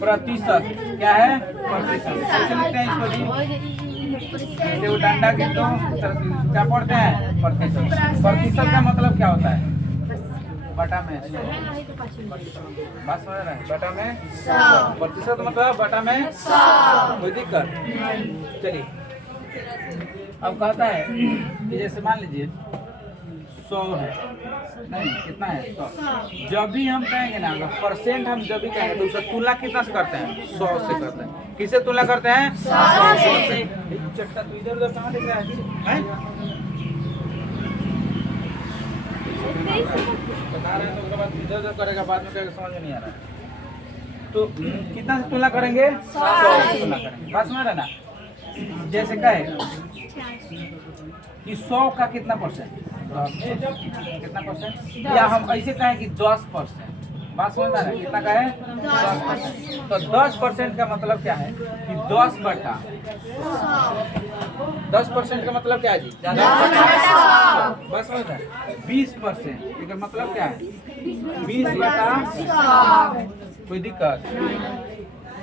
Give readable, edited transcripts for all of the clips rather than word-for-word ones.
प्रतिशत क्या है? प्रतिशत। कैसे लिखते हैं इसको जी? जैसे वो डंडा के दो क्या पढ़ते हैं? प्रतिशत। प्रतिशत का मतलब क्या होता है? बटा में। बात समझ रहे हैं? बटा में 100। प्रतिशत मतलब बटा में 100। कोई दिक्कत? चलिए अब कहता है कि जैसे मान लीजिए 100 है, नहीं कितना है? 100। जब भी हम कहेंगे ना, अगर परसेंट हम जब भी कहेंगे तो उसका तुलना कितना से करते हैं? 100 से करते हैं। किससे तुलना करते हैं? 100 से। चट्टा तू इधर उधर कहाँ देख रहा है? बता रहे हैं तो उसके बाद इधर उधर करेगा, बाद में कहेगा समझ में नहीं आ रहा है। तो कितना से तुलना करेंगे? 100 से तुलना करेंगे। बात समझ रहे ना? जैसे कहे कि 100 का कितना परसेंट? कितना परसेंट? या हम ऐसे कहें कि 10%। बात समझ रहा है? कितना का है? 10%। तो 10% का मतलब क्या है कि 10 बटा 10% का मतलब क्या है जी? 10 बस समझ रहे हैं? 20% इसका मतलब क्या है? 20 बटा 100। कोई दिक्कत?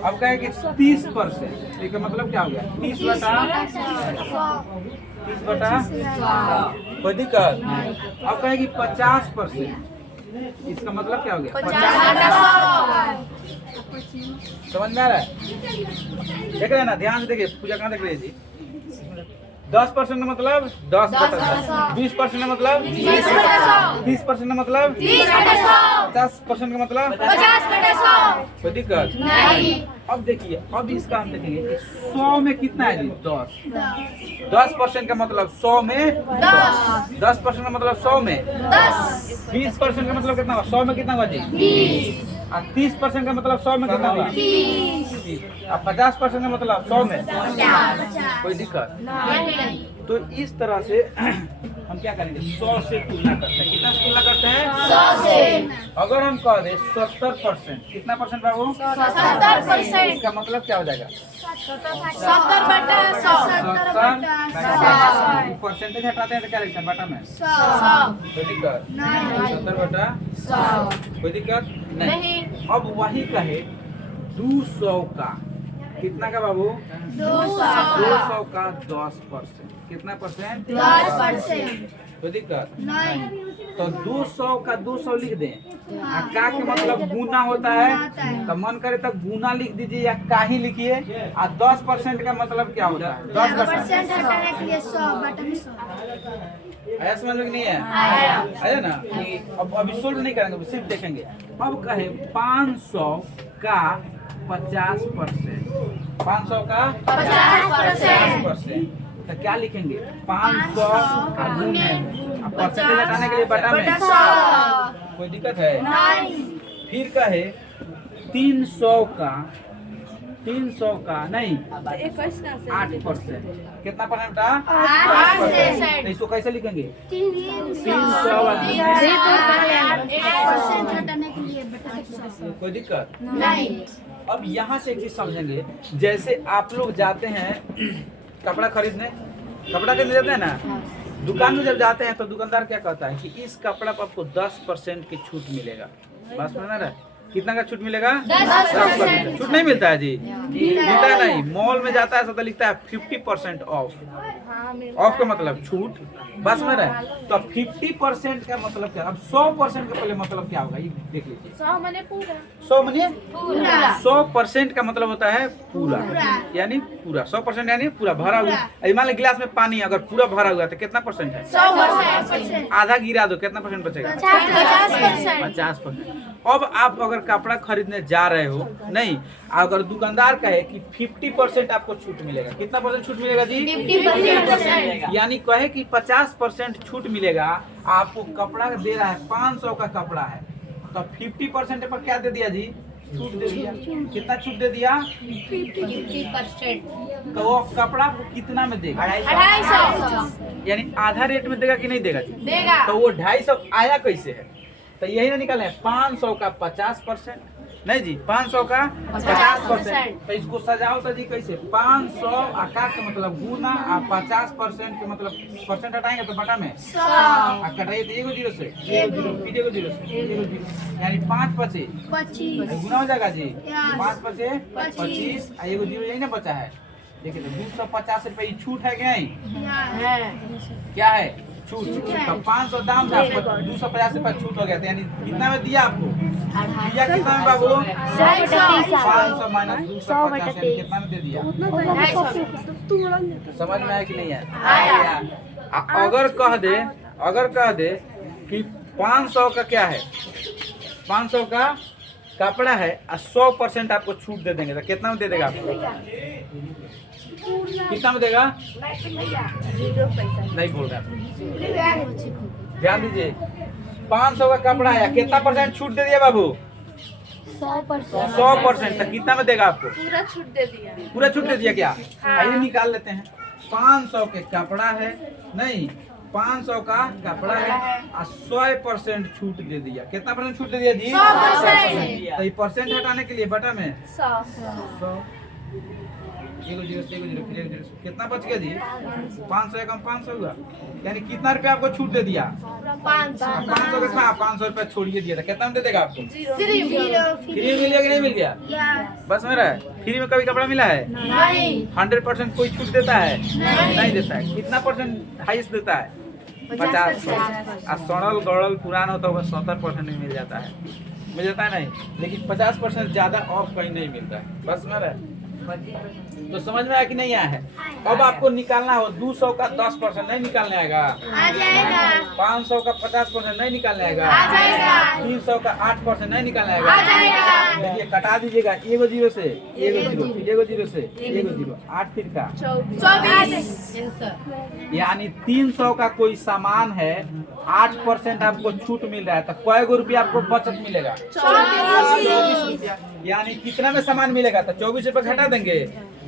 अब कहे कि 30%, इसका मतलब क्या हो गया? 30 बटा कोई दिक्कत? अब कहे कि 50%, इसका मतलब क्या हो गया? 50। समझ में आ रहा है? देख रहे हैं ना? ध्यान से देखिए, पूजा कहाँ देख रही है जी? 10% मतलब 10 बटा 10, 20% मतलब 30% मतलब 50% का मतलब 50। कोई दिक्कत नहीं। अब देखिए, अब इसका हम देखेंगे कि 100 में कितना है जी? 10। 10% का मतलब 100 में 10। 10% का मतलब 100 में 10। 20% का मतलब कितना हुआ? 100 में कितना हुआ जी? 20। और 30% का मतलब 100 में कितना हुआ? 30। और 50% का मतलब 100 में 50। कोई दिक्कत नहीं। तो इस तरह से हम क्या करेंगे? 100 से तुलना करते हैं। कितना से तुलना करते हैं? 100 से। अगर हम कह दें 70%, कितना परसेंट बाबू? 70%। इसका मतलब क्या हो जाएगा? 70 बटा 100। 70 परसेंटेज हटाते हैं तो क्या लिखते हैं? बटा में 100। कोई दिक्कत नहीं। 70 बटा 100। कोई दिक्कत नहीं। अब वही कहे 200 का कितना का बाबू? 200 का 10%। कितना परसेंट? 10%। कोई दिक्कत नहीं। तो 200 का 200 लिख दें। का के मतलब गुना होता है, तो मन करे तो गुना लिख दीजिए या का ही लिखिए। और 10% का मतलब क्या होता है? 10% हटाने के लिए 100 बटा 100। आया समझ में? नहीं है? आया ना? कि अब अभी सोल्व नहीं करेंगे, सिर्फ देखेंगे। अब कहे 500 का 50%। 500 का 50%। तो क्या लिखेंगे? 500 परसेंटेज हटाने के लिए बटा में 100। कोई दिक्कत है? नहीं। फिर कहे 300 का नहीं 8%। कितना परसेंट था? 8%। इसको कैसे लिखेंगे? 300 हटाने के लिए बटा 100। कोई दिक्कत नहीं। अब यहाँ से एक चीज समझेंगे। जैसे आप लोग जाते हैं कपड़ा खरीदने, कपड़ा खरीदने जाते हैं ना, दुकान में जब जाते हैं तो दुकानदार क्या कहता है कि इस कपड़ा पर आपको 10% की छूट मिलेगा। बात समझ रहा है? कितना का छूट मिलेगा? 10%। छूट नहीं मिलता है जी? मिलता है नहीं। मॉल में जाता है तो लिखता है 50% ऑफ। ऑफ का मतलब छूट। बात समझ रहा है? तो 50% का मतलब क्या? अब 100% का पहले मतलब क्या होगा ये देख लीजिए। 100 माने पूरा। 100 माने पूरा। 100% का मतलब होता है पूरा, यानी पूरा। 100% यानी पूरा भरा हुआ। मान लो गिलास में पानी अगर पूरा भरा हुआ है तो कितना परसेंट है? 100%। आधा गिरा दो, कितना परसेंट बचेगा? 50%। 50%। अब आप अगर कपड़ा खरीदने जा रहे हो, नहीं, अगर दुकानदार कहे कि 50% आपको छूट मिलेगा, कितना परसेंट छूट मिलेगा जी? 50%। यानी कहे कि 50% छूट मिलेगा। आपको कपड़ा दे रहा है 500 का कपड़ा है, तो 50% पर क्या दे दिया जी? छूट दे दिया। कितना छूट दे दिया? 50%। तो वो कपड़ा आपको कितना में देगा? 250। यानी आधा रेट में देगा कि नहीं देगा जी? देगा। तो वो 250 आया कैसे है? तो यही ना निकाले 500 का 50%। नहीं जी, 500 का 50%। तो इसको सजाओ तो जी कैसे, 500 आका के मतलब गुना और 50% के मतलब परसेंट हटाएंगे तो बटा में 100 कटाइए तो एगो जीरो से फिर एगो जीरो से एगो जीरो, यानी 5 पचे 25 गुना हो जाएगा जी, Yes. 5 पचे 25 और एगो जीरो यही ना बचा है। देखिए तो 250 रुपये की छूट है कि नहीं, क्या है छूट। तो 500 दाम था, 250 रुपये छूट हो गया था, यानी कितना में दिया आपको, दिया कितना में बाबू, 500 माइनस 250 यानी कितना में दे दिया। समझ में आया कि नहीं आया? अगर कह दे कि 500 का क्या है, 500 का कपड़ा है और 100% आपको छूट दे देंगे तो कितना में दे देगा आपको, कितना में देगा, नहीं बोल रहा, ध्यान दीजिए। 500 का कपड़ा है, कितना परसेंट छूट दे दिया बाबू, 100%। तो कितना में देगा आपको, पूरा छूट दे दिया। पूरा छूट दे दिया क्या, आइए निकाल लेते हैं। 500 के कपड़ा है, नहीं 500 का कपड़ा है और 100% छूट दे दिया। कितना परसेंट छूट दे दिया जी, 100%। तो ये परसेंट हटाने के लिए बटा में 100 100 एगो जीरो से एगो जीरो फिर एगो जीरो से कितना बच गया जी, 500 कम 500 हुआ, यानी कितना रुपया आपको छूट दे दिया, 500 का था, 500 रुपया छोड़िए दिया था, कितना में दे देगा आपको, फ्री में मिल गया कि नहीं मिल गया, बस मेरा फ्री में कभी कपड़ा मिला है, 100% कोई छूट देता है, नहीं देता है। कितना परसेंट हाईएस्ट देता है, 50%। और सड़ल गड़ल पुराना होता होगा 70% में मिल जाता है, मिल जाता है नहीं, लेकिन 50% ज्यादा ऑफ कहीं नहीं मिलता है, बस मेरा। तो समझ में आया कि नहीं आया है? अब आपको निकालना हो 200 का 10% नहीं निकालने आएगा, आ जाएगा, 500 का 50% नहीं निकालने आएगा, आ जाएगा, 300 का 8% नहीं निकालने आ जाएगा। देखिए कटा दीजिएगा, एगो जीरो से एगो जीरो फिर एगो जीरो से एगो जीरो, 8 फिर का 24। यानी 300 का कोई सामान है, 8% आपको छूट मिल रहा है, तो कई गो रुपया आपको बचत मिलेगा, 24 रुपया। यानी कितना में सामान मिलेगा, तो 24 रुपये घटा देंगे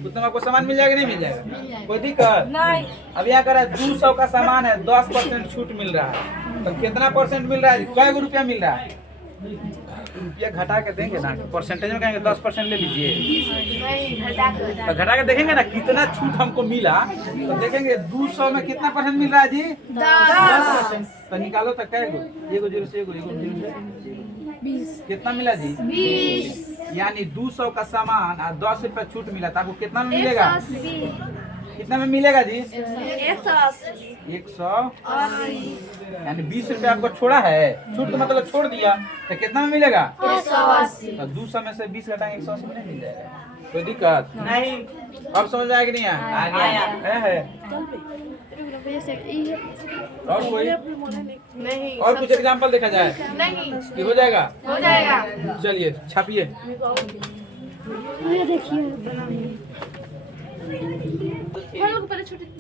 उतना में आपको सामान मिल जाएगा नहीं मिल जाएगा, कोई दिक्कत नहीं। अब यहाँ कर 200 का सामान है, 10% छूट मिल रहा है, तो कितना परसेंट मिल रहा है, कई गो रुपया मिल रहा है, रुपया घटा के देंगे ना, परसेंटेज में कहेंगे 10% ले लीजिए, तो घटा के देखेंगे ना कितना छूट हमको मिला, तो देखेंगे 200 में कितना परसेंट मिल रहा है जी, 10%। तो निकालो तो क्या एगो जीरो से एगो जीरो से 20 कितना मिला जी, 20। यानी 200 का सामान और 10 रुपया छूट मिला, तो आपको कितना में मिलेगा, कितना में मिलेगा जी, 180। यानी 20 रुपया आपको छोड़ा है, छूट तो मतलब छोड़ दिया, तो कितना में मिलेगा, 180। तो 200 में से 20 घटाएंगे 180 में नहीं मिल जाएगा, कोई दिक्कत नहीं। अब समझ में आया कि नहीं आया है? और कोई नहीं, और कुछ एग्जांपल देखा जाए नहीं, कि हो जाएगा, हो जाएगा। चलिए छापिए,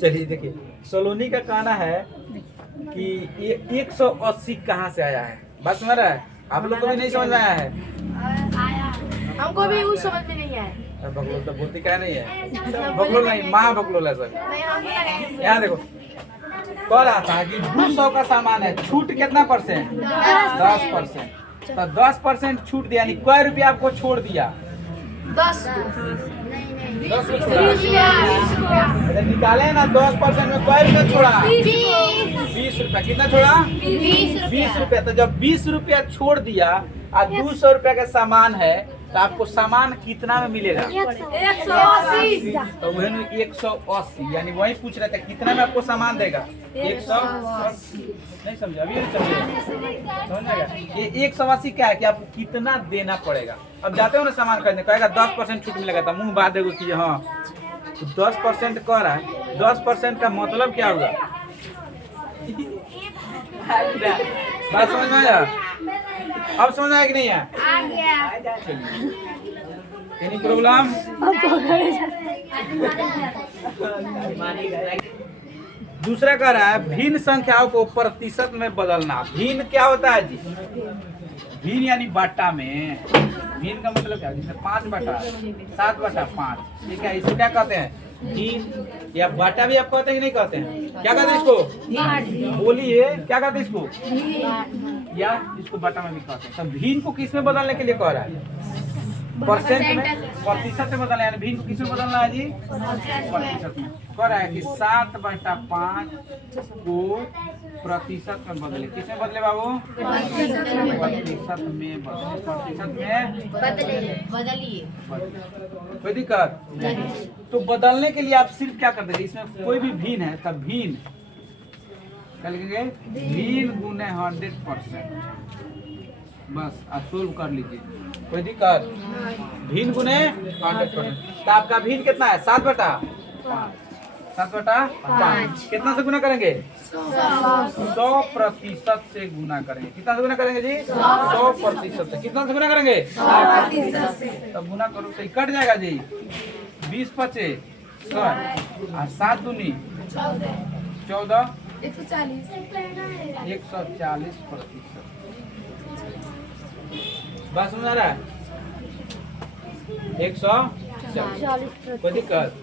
चलिए देखिए। सलोनी का कहना है कि ये 180 कहाँ से आया है, बात समझ रहा है, आप लोग को भी नहीं समझ में आया है, हमको भी उस समझ में नहीं आया। बकलोल तो बोलती क्या नहीं है, बकलोल नहीं माँ बकलोल है सर। नहीं, हम नहीं। यहाँ देखो कह रहा था कि 200 का सामान है, छूट कितना परसेंट, 10%। तो 10% छूट दिया, यानी कई रुपया आपको छोड़ दिया, 10 10 निकाले ना, 10% में कई रुपया छोड़ा, 20 रुपया। कितना छोड़ा, 20 रुपया। तो जब 20 रुपया छोड़ दिया और 200 रुपया का सामान है, तो आपको सामान कितना में मिलेगा, 180। तो वही 180, यानी वही पूछ रहे थे कितना में आपको सामान देगा, 180। नहीं समझा, अभी नहीं समझ ये 180 क्या है कि आपको कितना देना पड़ेगा। अब जाते हो ना सामान खरीदने, कहेगा 10% छूट मिलेगा, तो मुंह बात देगा कि हाँ 10% कह रहा है, 10% का मतलब क्या होगा, बात समझ में आया? अब समझ आया कि नहीं है? आ गया। Any problem? दूसरा कह रहा है भिन्न संख्याओं को प्रतिशत में बदलना। भिन्न क्या होता है जी, भिन्न यानी बाटा में, भिन्न का मतलब क्या है, जैसे 5 बटा 7 बटा 5, ठीक है, इसको क्या कहते हैं, भिन्न, या बाटा भी आप कहते हैं कि नहीं कहते हैं, क्या कहते हैं इसको, बोलिए क्या कहते हैं इसको, या इसको बटा में भी कहते हैं। तो भिन्न को किस में बदलने के लिए कह रहा है? परसेंट में, प्रतिशत में बदलना है। यानी भिन्न को किस में बदलना है जी? प्रतिशत में। कह रहा है कि 7/5 को प्रतिशत में बदले। किस में बदले बाबू? प्रतिशत में बदले। प्रतिशत में बदलिए। कोई दिक्कत? तो बदलने के लिए आप सिर्फ क्या कर देंगे? इसमें कोई भी भिन्न है तब भिन्न क्या लिखेंगे? भिन्न गुने 100%। बस आप सोल्व कर लीजिए, कोई दिक्कत? भिन्न गुने 100%। तो आपका भिन्न कितना है? 7/5। 7/5 कितना से गुना करेंगे? 100% से गुना करेंगे। कितना से गुना करेंगे जी? 100% से। कितना से गुना करेंगे? 100% से। तब गुना करो तो कट जाएगा जी। 20 × 5 = 100 और 7 दूनी 14 140%। बात समझ आ रहा है? 140। कोई दिक्कत?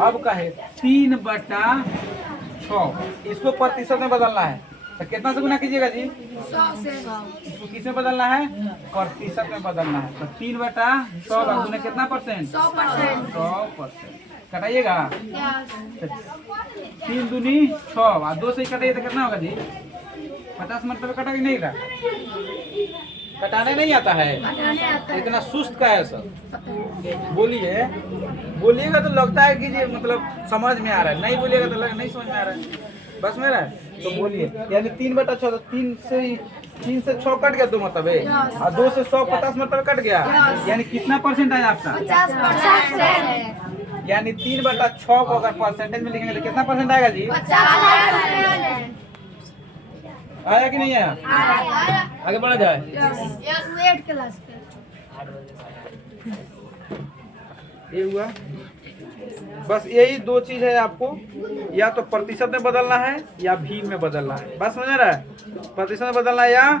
अब का है 3/6। इसको प्रतिशत में बदलना है तो कितना से गुना कीजिएगा जी? 100 से। इसको किस में बदलना है? प्रतिशत में बदलना है। तो 3/6 गुना कितना परसेंट? 100%। 100%। कटाइएगा। 3 दूनी 6 और 2 से कटाइए तो कितना होगा जी? 50 मतलब कटा कि नहीं रहा? कटाने नहीं आता है? इतना सुस्त का है सर? बोलिए, बोलिएगा तो लगता है कि ये मतलब समझ में आ रहा है, नहीं बोलिएगा तो नहीं समझ में आ रहा है। बस मेरा तो बोलिए। यानी 3/6 तो 3 से 6 कट गया तो मतलब है, और 2 से 100 50 मतलब कट गया। यानी कितना परसेंट आया आपका? 50%। यानी 3/6 को अगर परसेंटेज में लिखेंगे तो कितना परसेंट आएगा जी? 50%। आया कि नहीं आया? आगे बढ़ा जाए। वेट क्लास पे ये हुआ। बस यही 2 चीज है आपको, या तो प्रतिशत में बदलना है या भिन्न में बदलना है। बस समझ रहा है? प्रतिशत में बदलना है या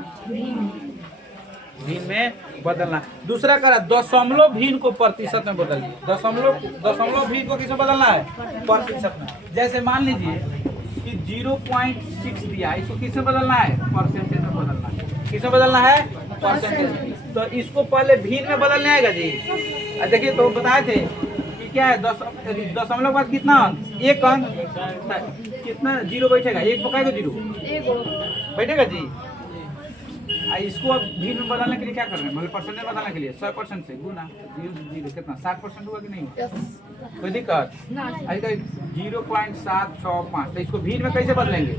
भिन्न में बदलना। दूसरा करा दशमलव भिन्न को प्रतिशत में बदलिए। दशमलव भिन्न को किस में बदलना है? प्रतिशत में। जैसे मान लीजिए कि 0.6 दिया, इसको किस में बदलना है? परसेंटेज में बदलना है। किस में बदलना है? परसेंटेज। तो इसको पहले भिन्न में बदलने आएगा जी। देखिए तो बताए थे कि क्या है, दशमलव के बाद कितना अंक? 1 अंक। कितना 0 बैठेगा? 1 पकाएगा 0 बैठेगा जी। इसको अब भिन्न में बदलने के लिए क्या कर रहे हैं? मतलब परसेंटेज बदलने के लिए 100% से गुना 0 कितना 60% हुआ कि नहीं हुआ? कोई दिक्कत? 0.765। तो इसको भिन्न में कैसे बदलेंगे?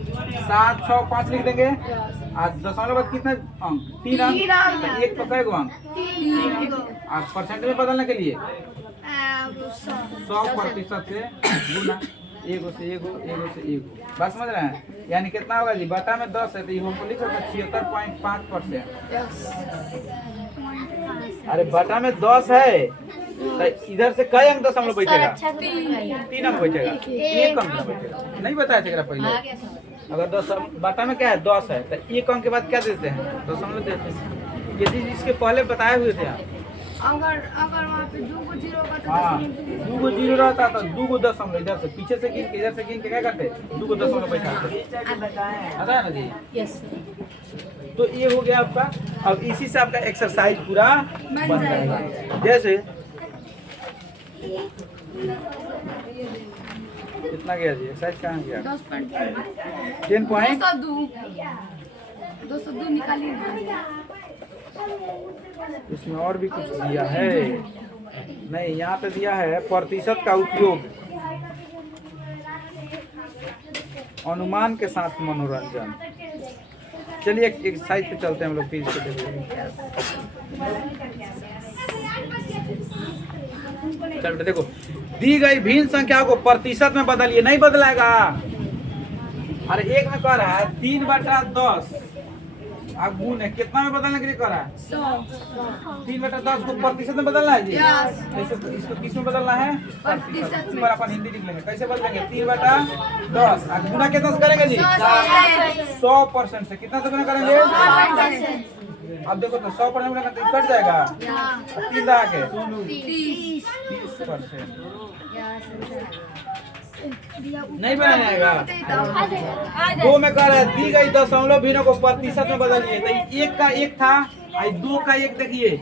765 लिख देंगे। आज दशमलव बाद कितना अंक? 3 अंक। 1 पकाएगा अंक। आज परसेंटेज में बदलने के लिए 100% से गुना 1 से 1। बात समझ रहे हैं? यानी कितना होगा जी? बटा में 10 है तो ये हमको लिख सकते 76.5%। अरे बटा में 10 है तो इधर से कई अंक दशमलव बैठेगा? 3 अंक बैठेगा। 1 अंक बैठेगा। नहीं बताया था पहले? अगर 10 बटा में क्या है? 10 है तो 1 अंक के बाद क्या देते हैं? दशमलव देते हैं। ये चीज इसके पहले बताए हुए थे आप। अगर वहाँ पे 2 0 का तो हाँ 2 0 रहता तो 2 दशमलव इधर से पीछे से गिन के इधर से गिन के क्या करते? 2 दशमलव बैठाते। आता है ना जी? यस। तो ये हो गया आपका। अब इसी से आपका एक्सरसाइज पूरा बन जाएगा। जैसे कितना गया जी? एक्सरसाइज कहाँ गया? 202 निकालिए। इसमें और भी कुछ दिया है? नहीं, यहाँ पे दिया है प्रतिशत का उपयोग, अनुमान के साथ मनोरंजन। चलिए एक साइड पे चलते हैं हम लोग फिर इसको देखते। चल बेटा देखो, दी गई भिन्न संख्या को प्रतिशत में बदलिए। नहीं बदलाएगा। अरे एक में कह रहा है 3/10 अब गुण है, कितना में बदलने के लिए कह रहा है? 3/10 को प्रतिशत में बदलना है जी। इसको किस में बदलना है? प्रतिशत में। अपन हिंदी लिख लेंगे। कैसे बदलेंगे? 3/10 अब गुना कितना से करेंगे जी? 100% से। कितना से गुना करेंगे? 100%। अब देखो तो 100% गुना करते कट जाएगा 3 के 30%। नहीं बनाने आएगा। दो में कह रहा है दी गई दशमलव भिन्नों को प्रतिशत में बदलिए। तो एक का एक था, आई दो का एक देखिए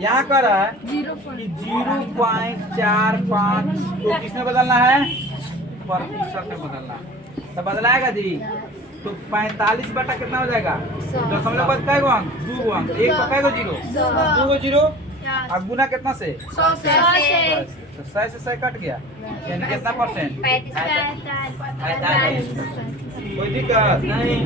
यहाँ कह रहा है कि 0.45 को किसमें बदलना है? प्रतिशत में बदलना। तो बदलाएगा जी तो 45 बटा कितना हो जाएगा? दशमलव बाद कै गो अंक? 2 गो अंक। एक पर कै गो जीरो? 2 गो जीरो। अब गुना कितना से? 100 से। तो 100 से 100 कट गया, यानी कितना परसेंट? 45। कोई दिक्कत नहीं।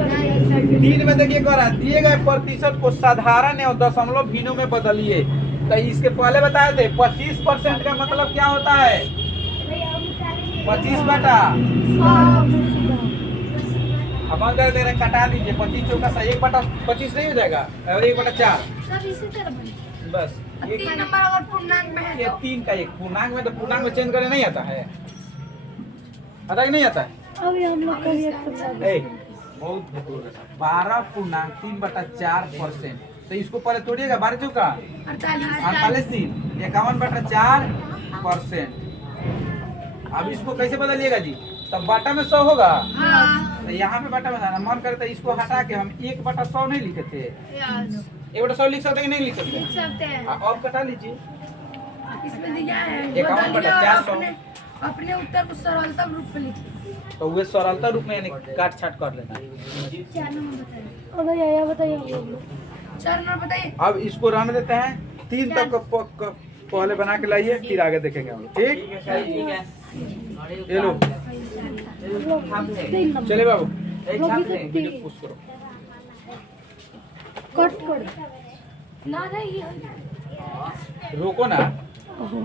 3 में देखिए कह रहा है दिए गए प्रतिशत को साधारण और दशमलव भिन्नों में बदलिए। तो इसके पहले बताए थे 25% का मतलब क्या होता है? 25 बटा अब हम कर दे रहे कटा दीजिए 25 चौका 1 बटा 25 नहीं हो जाएगा और 1 बटा 4 सब इसी तरह बने। बस। 3 नंबर अगर पूर्णांक में है ये 3 का 1 पूर्णांक में, तो पूर्णांक में चेंज करने नहीं आता है, आता ही नहीं आता है। अभी हम लोग का ये बहुत 12 पूर्णांक 3/4%। तो इसको पहले तोड़िएगा 12 चौका 48 3 51 बटा 4%। अब इसको कैसे बदलिएगा जी? तब बाटा में 100 होगा। तो यहाँ पे बाटा में मन करता है इसको हटा के हम 1 बटा 100 नहीं लिखे थे। 1 बटा 100 लिख सकते हैं कि नहीं लिख सकते? अब कटा लीजिए। इसमें दिया है 51 बटा 400। अपने उत्तर को सरलता रूप में लिखिए। तो वे सरलता रूप में यानी काट छाट कर लेना। 4 नंबर बताइए। बताइए 4 नंबर बताइए। अब इसको रहने देते हैं 3 तक पहले बना के लाइए, फिर आगे देखेंगे हम। ठीक ये लो चले बाबू पुश करो कट कर ना नहीं रोको ना।